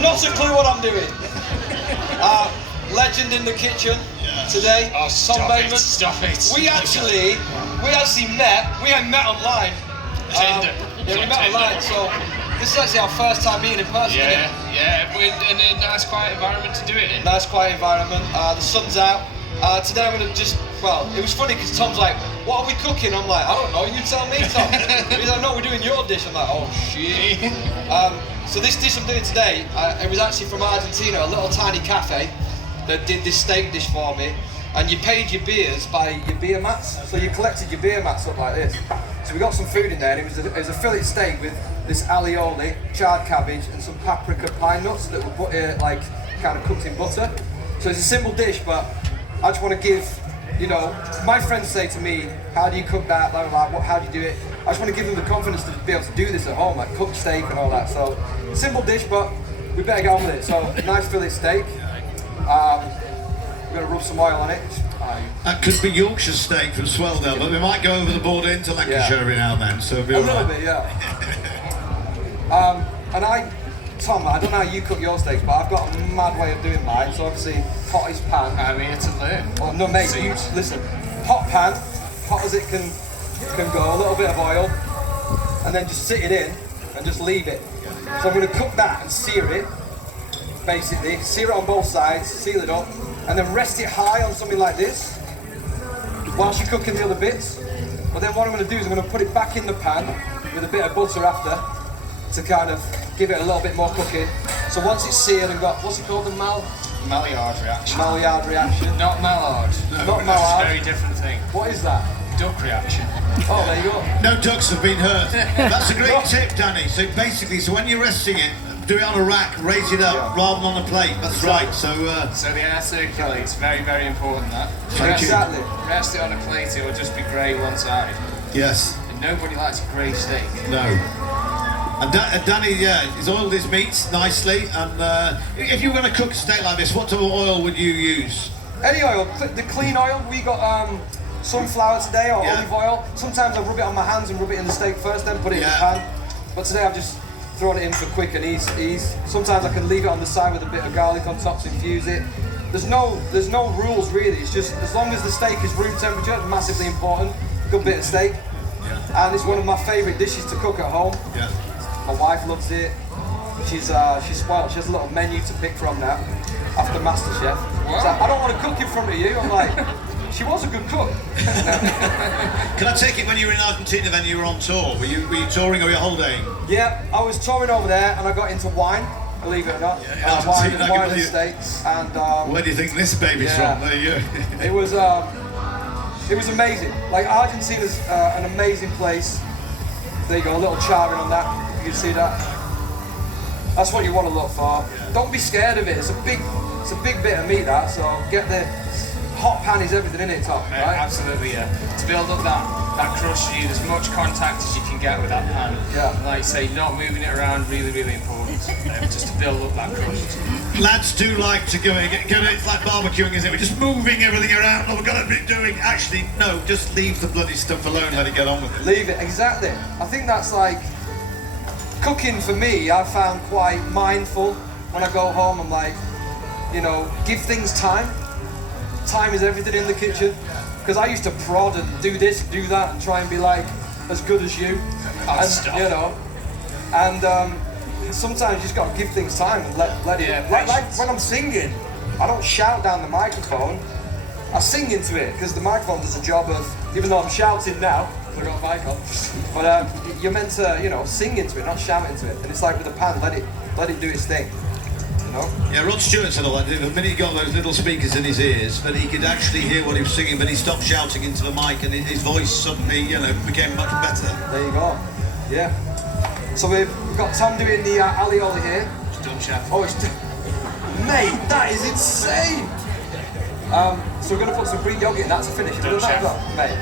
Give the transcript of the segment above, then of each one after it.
Not a clue what I'm doing. Legend in the kitchen today. Oh, Thom Bateman. Stop it. We actually met. We had met online. Tinder. Yeah, we met online. So this is actually our first time meeting in person. Yeah, yeah. We're in a nice, quiet environment to do it in. Nice quiet environment. The sun's out. Today I'm gonna it was funny because Tom's like, what are we cooking? I'm like, I don't know, you tell me, Tom. He's like, no, we're doing your dish. I'm like, oh shit. So this dish I'm doing today, it was actually from Argentina, a little tiny cafe that did this steak dish for me. And you paid your beers by your beer mats. So you collected your beer mats up like this. So we got some food in there, and it was a fillet steak with this alioli, charred cabbage, and some paprika pine nuts that were like kind of cooked in butter. So it's a simple dish, but I just want to give, my friends say to me, how do you cook that, how do you do it? I just want to give them the confidence to be able to do this at home, like cook steak and all that. So, simple dish, but we better get on with it. So, nice fillet steak. We're going to rub some oil on it. That could be Yorkshire steak from Swelldale, but we might go over the border into Lancashire every now and then, so it'll be all right. A little bit, yeah. Tom, I don't know how you cook your steaks, but I've got a mad way of doing mine. So obviously, hottest pan. I'm here to learn. Oh, no, mate, listen. Hot pan, hot as it can go. A little bit of oil, and then just sit it in and just leave it. So I'm going to cook that and sear it. Basically, sear it on both sides, seal it up, and then rest it high on something like this whilst you're cooking the other bits. But then what I'm going to do is I'm going to put it back in the pan with a bit of butter after to kind of give it a little bit more cooking. So once it's seared and got, what's it called, the Maillard reaction. Maillard reaction. Not Mallard. Not Mallard. That's a very different thing. What is that? Duck reaction. Oh, there you go. No ducks have been hurt. That's a great tip, Danny. So basically, when you're resting it, do it on a rack, raise it up rather than on a plate. That's right. So the air circulates. Very, very important. That. Exactly. Rest it on a plate, it will just be grey one side. yes. And nobody likes a grey steak. No. And Danny, he's oiled his meats nicely. And if you were going to cook a steak like this, what type of oil would you use? Any oil, the clean oil. We got sunflower today or olive oil. Sometimes I rub it on my hands and rub it in the steak first, then put it in the pan. But today I've just thrown it in for quick and ease. Sometimes I can leave it on the side with a bit of garlic on top to infuse it. There's no rules really. It's just as long as the steak is room temperature, it's massively important. Good bit of steak. And it's one of my favourite dishes to cook at home. Yeah. My wife loves it. She's spoiled. She has a little menu to pick from now after Masterchef. So I don't want to cook in front of you. I'm like, she was a good cook. Can I take it when you were in Argentina, then you were on tour? Were you touring or were you holidaying? Yeah, I was touring over there and I got into wine, believe it or not. Wine and steaks. And where do you think this baby's from? There you go. It was amazing. Like, Argentina's an amazing place. There you go, a little charring on that. You can see that. That's what you want to look for. Don't be scared of it. It's a big bit of meat, that. So get the hot pan is everything in it, Tom. Right? Absolutely, yeah. To build up that crust, you need as much contact as you can get with that pan. Yeah. Like you say, not moving it around, really, really important. Just to build up that crust. Lads do like to go. It's like barbecuing, isn't it? We're just moving everything around. What we're going to be doing. Actually, no. Just leave the bloody stuff alone. Let it get on with it. Leave it, exactly. I think that's like cooking for me. I found quite mindful. When I go home, I'm like, give things time. Time is everything in the kitchen. Because I used to prod and do this, do that, and try and be like as good as you. Sometimes you just got to give things time and let it. Like when I'm singing, I don't shout down the microphone. I sing into it because the microphone does a job of, even though I'm shouting now, I got a mic on. But you're meant to, sing into it, not shout into it. And it's like with the pan, let it do its thing. Yeah, Rod Stewart said all that. The minute he got those little speakers in his ears, that he could actually hear what he was singing, but he stopped shouting into the mic, and his voice suddenly, became much better. There you go. Yeah. So we've got Tom doing the alioli here. It's done, chef. Oh, mate, that is insane. So we're going to put some Greek yogurt in that to finish. Done, chef. Mate.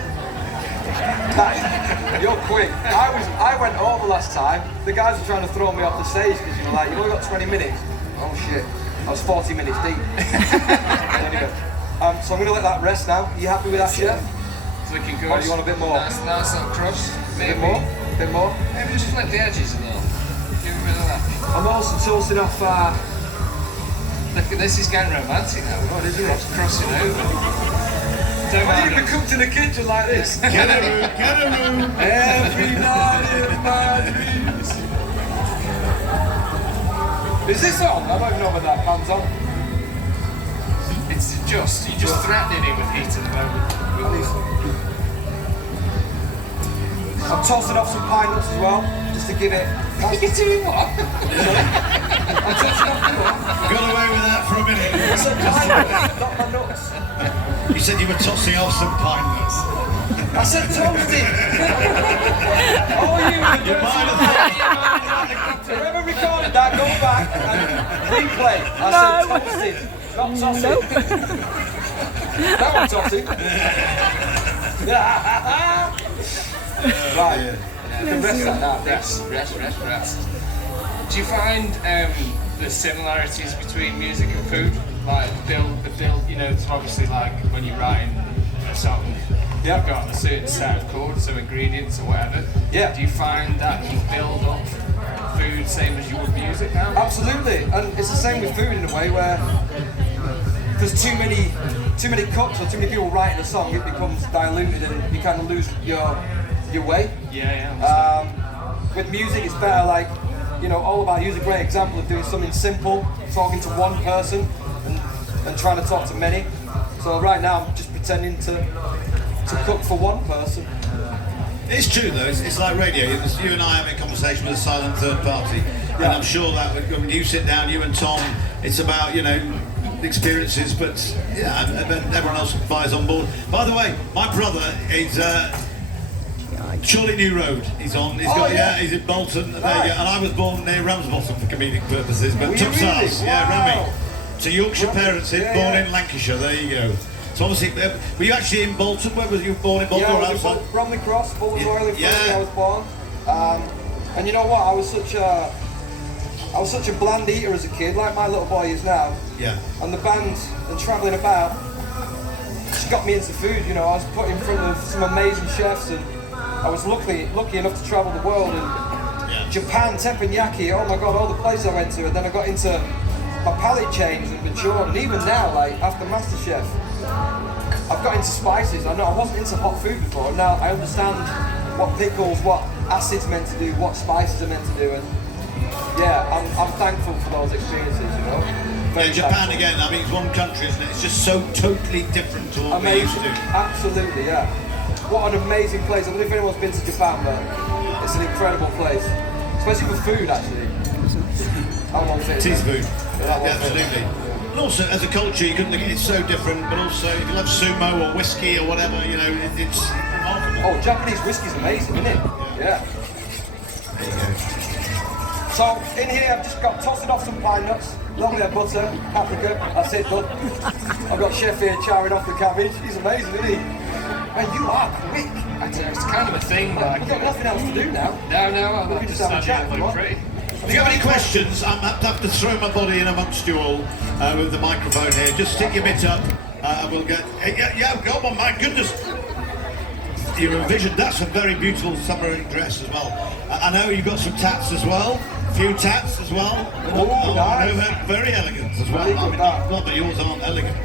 You're quick. I went over last time. The guys were trying to throw me off the stage because you've only got 20 minutes. Oh shit, I was 40 minutes deep. Anyway, so I'm going to let that rest now. Are you happy with that, chef? It's looking good. Or do you want a bit more? Nice little crust. A bit more? Maybe just flip the edges a little. Give them I'm also toasting off. Look at this, is getting romantic now. What is it? Crossing over. Don't Why mind did we it. cooked in the kitchen like this? Get a room, get a room. Every night in my dreams. Is this on? I don't even know when that comes on. It's just, you're just threatening it with heat at the moment. I'm tossing off some pine nuts as well, just to give it. You're doing what? I'm tossing off the what? Got away with that for a minute. I said pine nuts, not my nuts. You said you were tossing off some pine nuts. I said toasting. Oh, you might have whoever recorded that, go back and replay. I said toasting, not tossing. That one tossing. Right. The rest that now. Rest. Do you find the similarities between music and food? Like the build, you know, it's obviously like when you're writing a song, you've got a certain set of chords or ingredients or whatever. Yeah. Do you find that you build up food same as you would music now? Absolutely, and it's the same with food in a way where there's too many cuts or too many people writing a song, it becomes diluted and you kind of lose your way. Yeah. With music, it's better, like, you know, all about, use a great example of doing something simple, talking to one person and trying to talk to many. So right now I'm just pretending to cook for one person. It's true though, it's like radio. It was you and I having a conversation with a silent third party. And I'm sure that when you sit down, you and Tom, it's about, you know, experiences, but yeah, and everyone else buys on board. By the way, my brother is Surely New Road. He's on. He's in Bolton. There you go. And I was born near Ramsbottom for comedic purposes, but tough stars. Yeah, Rammy. So Yorkshire parents, born in Lancashire. There you go. So obviously, were you actually in Bolton? Where was you born in Bolton? Yeah, I was in Bromley Cross, Bolton Royal in I was born. And you know what? I was such a bland eater as a kid, like my little boy is now. Yeah. And the band and travelling about just got me into food. You know, I was put in front of some amazing chefs, and I was lucky enough to travel the world. And Japan, teppanyaki, oh my God, all the places I went to. And then I got into my palate changed and matured. And even now, like after Masterchef, I've got into spices. I know I wasn't into hot food before. And now I understand what pickles, what acids meant to do, what spices are meant to do. And yeah, I'm thankful for those experiences, you know. Yeah, Japan again, I mean, it's one country, isn't it? It's just so totally different to what we used to do. Absolutely, yeah. What an amazing place. I don't know if anyone's been to Japan, but it's an incredible place. Especially for food, actually. It is food. Absolutely. And also, as a culture, you couldn't look at it, it's so different, but also, if you love sumo or whiskey or whatever, you know, it's remarkable. Oh, Japanese whiskey's amazing, isn't it? Yeah. There you go. So, in here, I've just got tossing off some pine nuts, a little bit of butter, paprika, that's it, done. I've got Chef here charring off the cabbage. He's amazing, isn't he? Man, you are quick. It's kind of a thing. Like, you've got nothing else to do now. No, we can just have a chat. If you have any questions, I'm have to throw my body in amongst you all with the microphone here. Just stick your mitt up and we'll get... Yeah, go on, my goodness. You envisioned that's a very beautiful summer dress as well. I know you've got some tats as well. A few tats as well. Oh, nice. Very elegant as well. I mean, not that yours aren't elegant.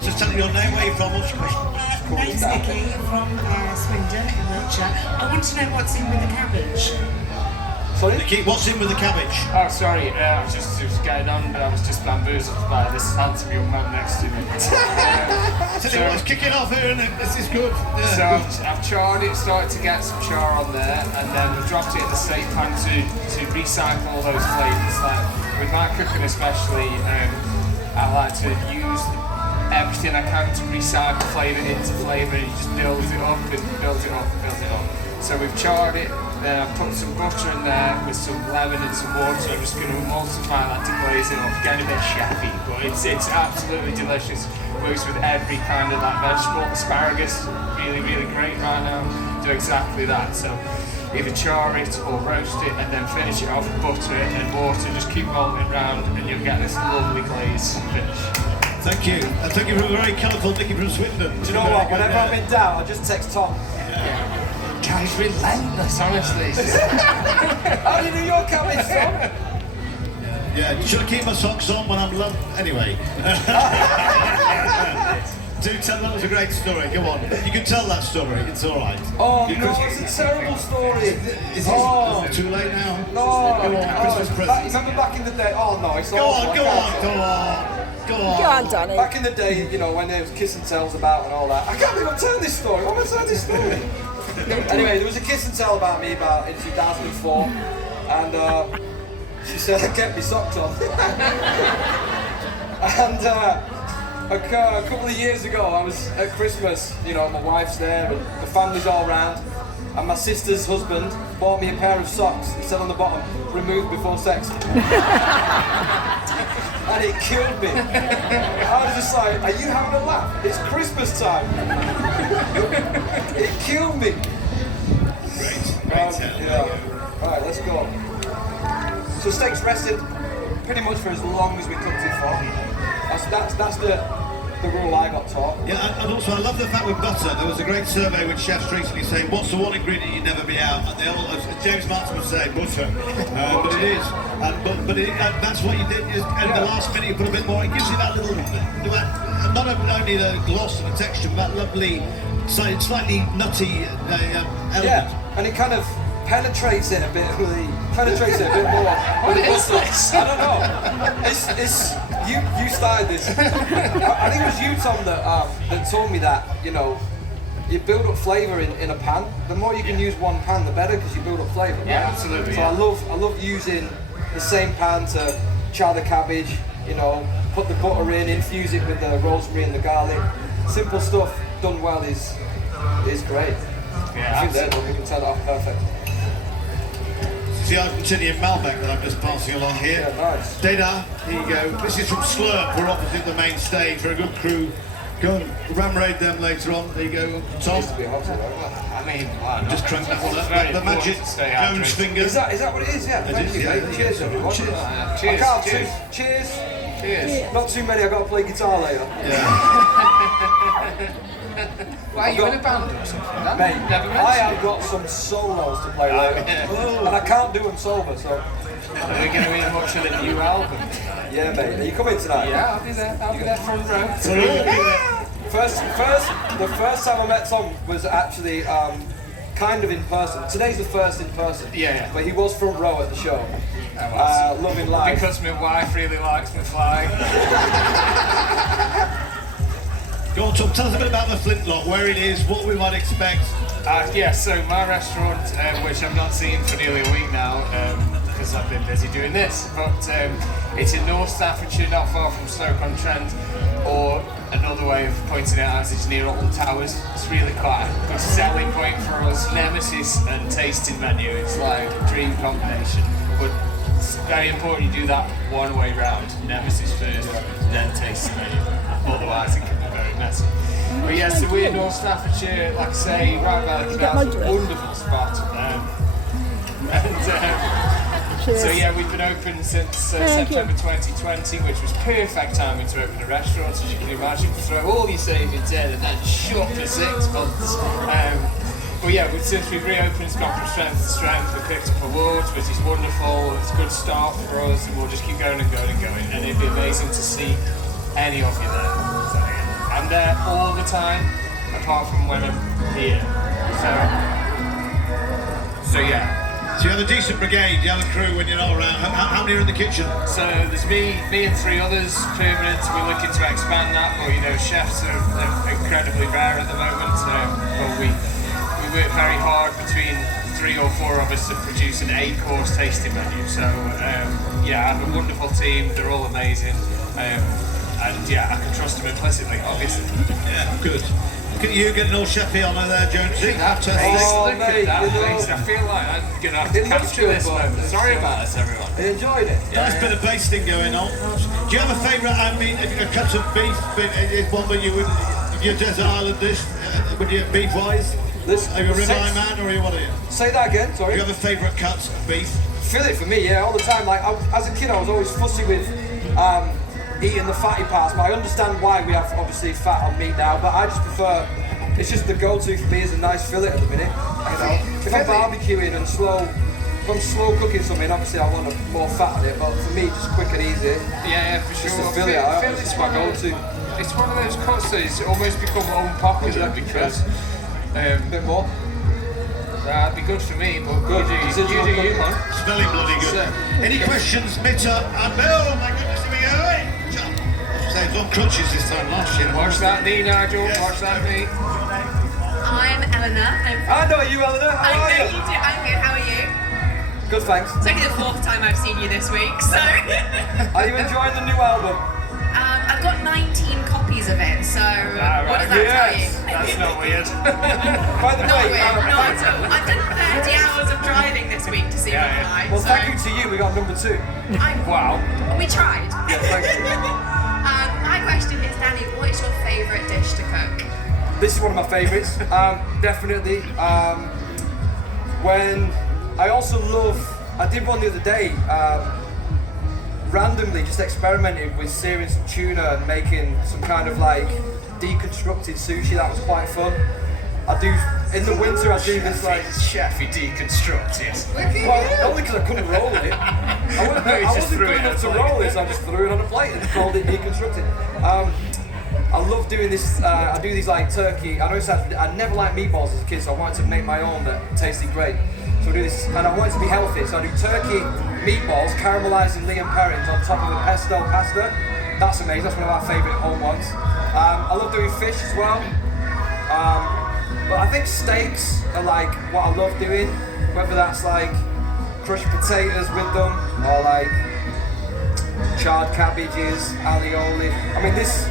Just tell me your name, where you're from, what's your question? My name's Vicky from Swindon in Wiltshire. I want to know what's in with the cabbage. Sorry? What's in with the cabbage? Oh, sorry, I was just getting on, but I was just bamboozled by this handsome young man next to me. Tell you what, it's kicking off here, and this is good. So I've charred it, started to get some char on there, and then we've dropped it in the steak pan to recycle all those flavours. Like with my cooking especially, I like to use everything I can to recycle flavour into flavour, and it just builds it up and builds it up and builds it up. So we've charred it. Then I've put some butter in there with some lemon and some water. I'm just going to emulsify that to glaze it up. Get a bit chefy, but it's absolutely delicious. Works with every kind of that vegetable. Asparagus, really, really great right now. Do exactly that. So either char it or roast it and then finish it off with butter and water. Just keep rolling it round and you'll get this lovely glaze finish. Thank you. And thank you for a very colourful Nicky from Swindon. Do you know what? Whenever I'm in doubt, I just text Tom. Guy's relentless, honestly. How do you do your cabbage, Tom? Yeah, should I keep my socks on when I'm anyway? Do tell, that was a great story. Go on, you can tell that story. It's all right. Oh no, it's a terrible story. Is it too late now? No, Go on, Christmas presents. Remember back in the day? Oh no, it's Go on, go on, Danny. Back in the day, you know, when there was kiss and tells about and all that. I can't believe I'm telling this story. Why am I telling this story? Anyway, there was a kiss and tell about me in 2004, and she said I kept my socks on. And a couple of years ago, I was at Christmas. You know, my wife's there and the family's all round. And my sister's husband bought me a pair of socks that said on the bottom, "Removed before sex." And it killed me. I was just like, are you having a laugh? It's Christmas time. It killed me. Great. Yeah. Right, let's go. So steak's rested pretty much for as long as we cooked it for. That's the rule I got taught. Yeah, and also I love the fact with butter. There was a great survey with chefs recently saying, what's the one ingredient you'd never be out? And they all, as James Martin would say, butter. But it is. That's what you did. And the last minute you put a bit more. It gives you that little, not only the gloss and the texture, but that lovely, slightly nutty element. Yeah, and it kind of penetrates it a bit. Penetrates it a bit more. What is this? I don't know. It's you started this. I think it was you, Tom, that told me that, you know, you build up flavour in a pan. The more you can use one pan, the better, because you build up flavour. Yeah, right? absolutely. So Yeah. I love using the same pan to char the cabbage. You know, put the butter in, infuse it with the rosemary and the garlic. Simple stuff done well is great. Yeah, I think that we can turn it off perfect. It's the Argentinian Malbec that I'm just passing along here. Yeah, nice. Deda, here you go. This is from Slurp. We're opposite the main stage for a good crew. Go and ram raid them later on. There you go, Tom. Used to be a hot tub, right? I mean, why not? Just crank that one up. Very The magic important to stay Jones hydrated. finger. Is that what it is? Yeah. Thank you, is, mate. yeah. Cheers, everyone. Cheers. I Cheers. can't Cheers. Cheers. Cheers. Not too many. I got to play guitar later. Why are you in a band or something? Dan? Mate, Never I mentioned have got some solos to play later, yeah. and I can't do them sober. So it. Are we going to hear much of the new album? yeah, mate. Are you coming tonight? Yeah, I'll be there. I'll be there front row. The first time I met Tom was actually kind of in person. Today's the first in person. Yeah. But he was front row at the show. Loving life. Because my wife really likes Mcflys. Go on, Tom. Tell us a bit about the Flintlock, where it is, what we might expect. Yeah, so my restaurant, which I've not seen for nearly a week now, because I've been busy doing this, but it's in North Staffordshire, not far from Stoke-on-Trent, or another way of pointing it out is it's near Alton Towers. It's really quite a good selling point for us. Nemesis and tasting menu, it's like a dream combination. But it's very important you do that one way round. Nemesis first, then tasting menu. Otherwise it can be very messy. But yeah, so we're in North Staffordshire, like I say, right by the canal, it's a wonderful spot. So yeah, we've been open since September 2020, which was perfect timing to open a restaurant, as you can imagine. Throw all your savings in and then shut for 6 months. But yeah, since we've reopened, it's gone from strength to strength. We picked up awards, which is wonderful. It's a good start for us, and we'll just keep going and going and going. And it'd be amazing to see any of you there. So, I'm there all the time, apart from when I'm here. So yeah. So you have a decent brigade, you have a crew when you're not around. How many are in the kitchen? So there's me and 3 others permanent. We're looking to expand that, but you know, chefs are incredibly rare at the moment. But we work very hard between 3 or 4 of us to produce an 8-course tasting menu. So yeah, I have a wonderful team. They're all amazing, and yeah, I can trust them implicitly, obviously. Yeah, good. Look at you getting all chefy on there, Jonesy. Fantastic. Look mate, at that you know, face. I feel like I'm going to have to it looks capture good, this but moment. it's, Sorry about this, everyone. They enjoyed it. Nice bit of basting going on. Do you have a favourite, a cut of beef? One that you would, your desert island dish, would you beef-wise? Are you a ribeye man, or what are you? Say that again, sorry. Do you have a favourite cut of beef? Fillet for me, yeah, all the time. Like as a kid, I was always fussy with eating the fatty parts, but I understand why we have obviously fat on meat now. But I just prefer It's just the go-to for me is a nice fillet at the minute. You know, if I'm barbecuing and if I'm slow cooking something, obviously I want more fat on it. But for me, just quick and easy. Yeah, for sure. Just a fillet. It's my go-to. It's one of those cuts that it's almost become unpopular because a bit more. that'd be good for me, but Good. you do you, man. Smelling bloody good. Any questions, Mitta? And oh my goodness, here we go. Hey, so it's on crutches this time last year. Watch that knee, Nigel. Yes. Watch that knee. I'm Eleanor. I know you, Eleanor. How are you? You do. I'm good. How are you? Good, thanks. It's only the 4th time I've seen you this week, so. Are you enjoying the new album? I've got 19 copies of it, so what does that tell you? That's not weird. By the Not way, weird, not at all. I've done 30 hours of driving this week to see Mcflys. well, so thank you to you. We got number 2. Wow. We tried. Yeah, thank you. My question is, Danny, what is your favourite dish to cook? This is one of my favourites. Definitely. When I also love. I did one the other day. Randomly just experimented with searing some tuna and making some kind of like deconstructed sushi. That was quite fun. I do in the winter. I do this like chefy deconstructed. well, only because I couldn't roll it. I wasn't good enough to roll it, so I just threw it on a plate and called it deconstructed. I love doing this. I do these like turkey. I know I never liked meatballs as a kid, so I wanted to make my own that tasted great. So I do this, and I want it to be healthy. So I do turkey meatballs, caramelised in Liam Perrins on top of a pesto pasta. That's amazing. That's one of our favourite home ones. I love doing fish as well. But I think steaks are like what I love doing. Whether that's like crushed potatoes with them or like charred cabbages, alioli. I mean this.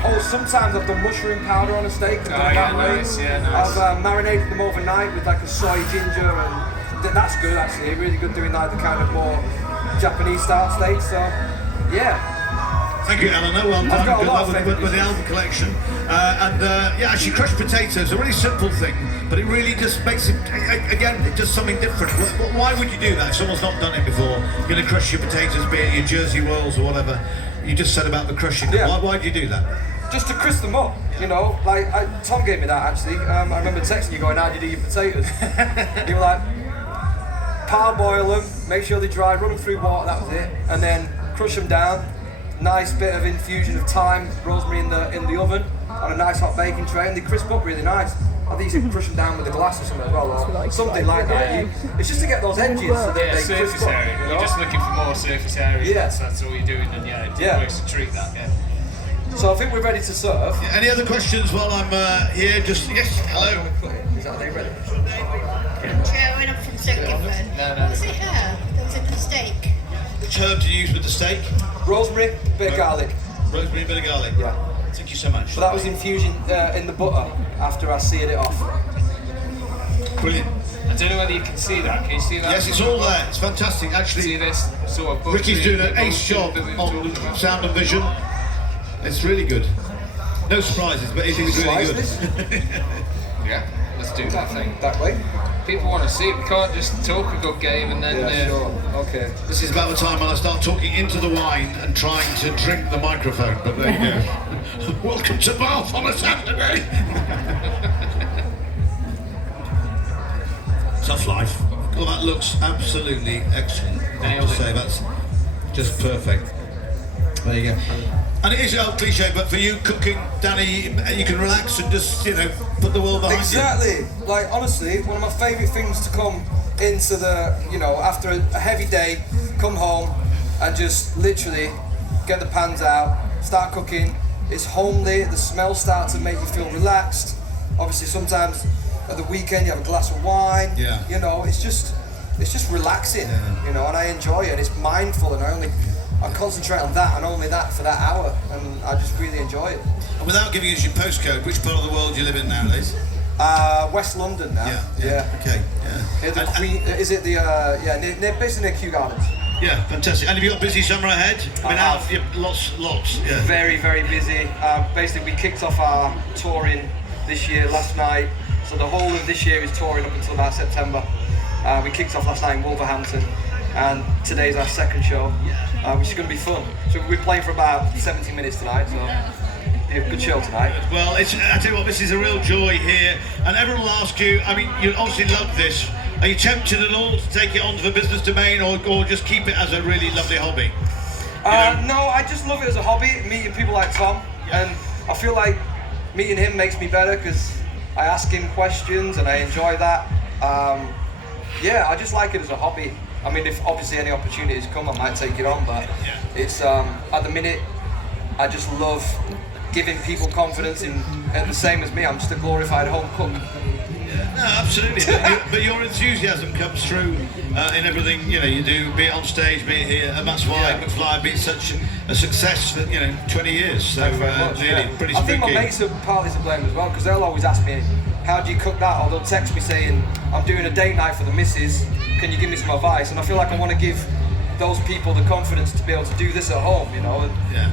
Oh, sometimes I've done mushroom powder on a steak. Nice. I've marinated them overnight with like a soy ginger, and that's good actually. Really good doing like the kind of more Japanese style steak. So, yeah. Thank you, Eleanor. Well I've got done. a Good lot luck of with the album collection. Yeah, actually, crushed potatoes, a really simple thing, but it really just makes it, again, it does something different. Why would you do that? If someone's not done it before, you're going to crush your potatoes, be it your Jersey Whirls or whatever. You just said about the crushing. Yeah. Why do you do that? Just to crisp them up, you know. Like Tom gave me that actually. I remember texting you going, "How do you do your potatoes?" You were like, parboil them, make sure they dry, run them through water. That was it, and then crush them down. Nice bit of infusion of thyme, rosemary in the oven on a nice hot baking tray, and they crisp up really nice. I think you should crush them down with a glass or something as well, or something like that. It's just to get those edges so that they surface crisp up. area. You know? You're just looking for more surface area. Yeah. That's all you're doing, and it works to treat that. Yeah. So I think we're ready to serve. Any other questions while I'm here? Just yes, hello. Is that they ready? Joe and I'm from St Gifford. No. What's it here? That was in the steak. Which herb do you use with the steak? Rosemary, bit of garlic. Rosemary, bit of garlic. Yeah. Thank you so much. So that was infusion in the butter after I seared it off. Brilliant. I don't know whether you can see that. Can you see that? Yes, it's all there. It's fantastic. Actually, See this sort of Ricky's doing an buttery ace job that we were on talking about? sound and vision. It's really good. No surprises, but it is really Slice good. this Yeah, let's do that thing. that way. People want to see it. We can't just talk a good game and then. Yeah, sure. Okay. This is about the time when I start talking into the wine and trying to drink the microphone, but there you go. Welcome to Bath on a Saturday. Tough life. Well, that looks absolutely excellent. I have to say, that's just perfect. There you go. And it is an old cliche, but for you cooking, Danny, you can relax and just, put the world behind Exactly. Like honestly, one of my favourite things to come into the, after a heavy day, come home and just literally get the pans out, start cooking. It's homely. The smells start to make you feel relaxed. Obviously, sometimes at the weekend you have a glass of wine. Yeah. It's just relaxing. Yeah. And I enjoy it. It's mindful, and I concentrate on that and only that for that hour, and I just really enjoy it. And without giving us your postcode, which part of the world do you live in nowadays? West London now. Yeah. Okay. Yeah. Near the Queen, is it the basically near Kew Gardens? Yeah, fantastic. And have you got a busy summer ahead? I mean, have. lots. Yeah. Very, very busy. Basically, we kicked off our touring this year last night, so the whole of this year is touring up until about September. We kicked off last night in Wolverhampton, and today's our second show, which is going to be fun. So we're playing for about 70 minutes tonight, so Be a good show tonight. Well, I tell you what, this is a real joy here, and everyone will ask you. I mean, you obviously love this. Are you tempted at all to take it onto the business domain, or just keep it as a really lovely hobby? No, I just love it as a hobby. Meeting people like Tom, and I feel like meeting him makes me better because I ask him questions and I enjoy that. Yeah, I just like it as a hobby. I mean, if obviously any opportunities come, I might take it on, but it's at the minute, I just love giving people confidence in, and the same as me, I'm just a glorified home cook. No, absolutely. but your enthusiasm comes through in everything you do, be it on stage, be it here, and that's why Mcfly been such a success for 20 years. So really, pretty spooky. I think my mates are partly to blame as well because they'll always ask me, "How do you cook that?" Or they'll text me saying, "I'm doing a date night for the missus. Can you give me some advice?" And I feel like I want to give those people the confidence to be able to do this at home. Yeah,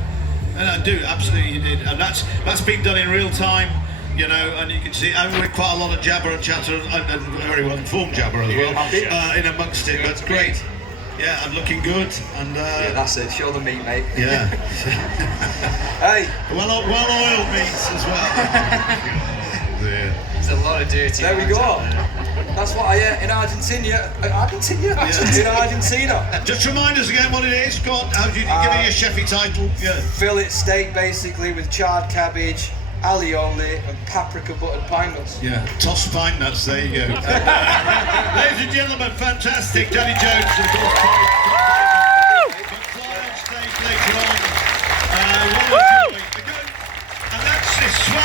and I do absolutely. You did, and that's been done in real time. And you can see, we're quite a lot of jabber and chatter, and very well informed jabber as well, in amongst it, but great. Yeah, and looking good, and yeah, that's it, show the meat, mate. Yeah. Hey. Well-oiled meats as well. There's a lot of dirty. There we go. That's what I ate in Argentina. In Argentina. Just remind us again what it is. Go on, how do you give it your chefy title? Yeah. Fillet steak, basically, with charred cabbage, alioli and paprika buttered pine nuts. Yeah, tossed pine nuts, there you go. Ladies and gentlemen, fantastic. Danny Jones, of course.